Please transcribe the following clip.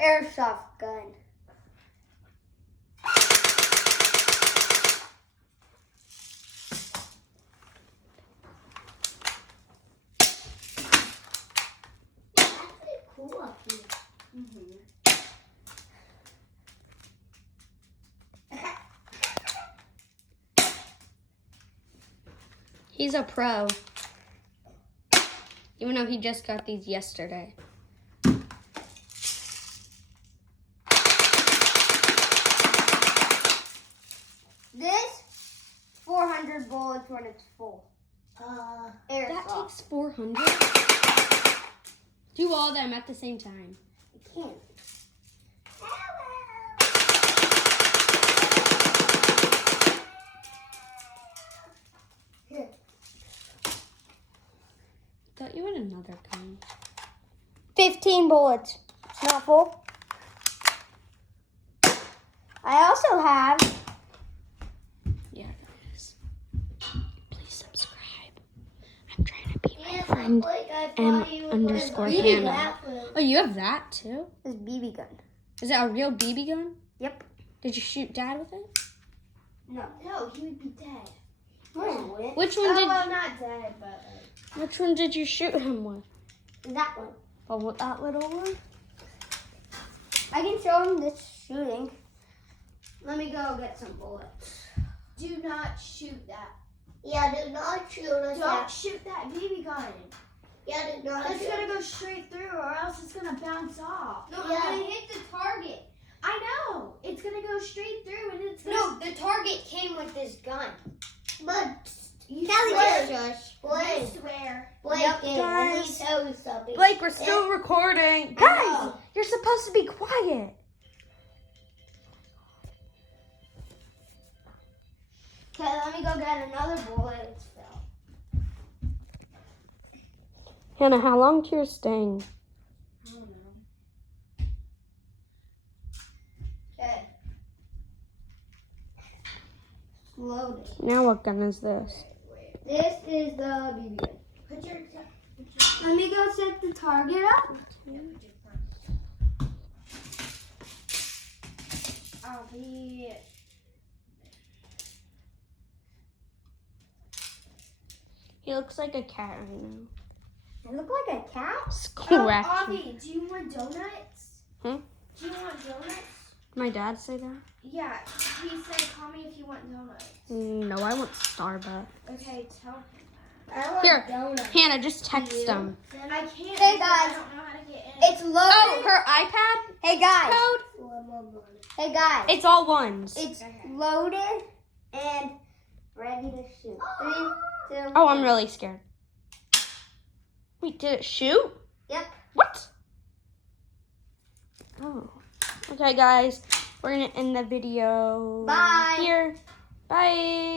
Airsoft gun. That's pretty cool up here. He's a pro. Even though he just got these yesterday. This 400 bullets when it's full. Airsoft. That takes 400. Do all of them at the same time. I can't. Thought you had another gun. 15 bullets. It's not full. I also have. Yeah, guys. Please subscribe. I'm trying to be my friend M_Hannah. Oh, you have that too? This BB gun. Is that a real BB gun? Yep. Did you shoot Dad with it? No. No, he would be dead. No. Which one did? well, not dead, but Which one did you shoot him with? That one. Oh, with that little one? I can show him this shooting. Let me go get some bullets. do not shoot that. Yeah, do not shoot us. Don't shoot that BB gun. Yeah, do not It's shoot. gonna go straight through, or else it's gonna bounce off. No, Yeah. I'm gonna hit the target. I know. It's gonna go straight through, and it's No, gonna. the target came with this gun. But You Kelly, swear. just You Blake, swear. Blake, Yep, let me guys. tell you something. Blake, we're still recording. I Guys, know. you're supposed to be quiet. Okay, let me go get another bullet. It's filled. Hannah, how long to your staying? I don't know. Okay. Loaded. Now what gun is this? This is the BB gun. Put your. Let me go set the target up. I'll be. He looks like a cat right now. I look like a cat. Scratching. Avi, do you want donuts? Hmm? Do you want donuts? My dad say that? Yeah, he said call me if you want donuts. No, I want Starbucks. Okay, tell him I want Here. donuts. Hannah, just text him. that. I can't. Hey, because I guys. don't know how to get in. It's loaded. Oh, her iPad Hey guys. code? One more money. Hey guys. It's all ones. It's Okay. loaded and ready to shoot. 3, 2. Oh, I'm really scared. Wait, did it shoot? Yep. What? Oh. Okay, guys. We're going to end the video Bye. here. Bye.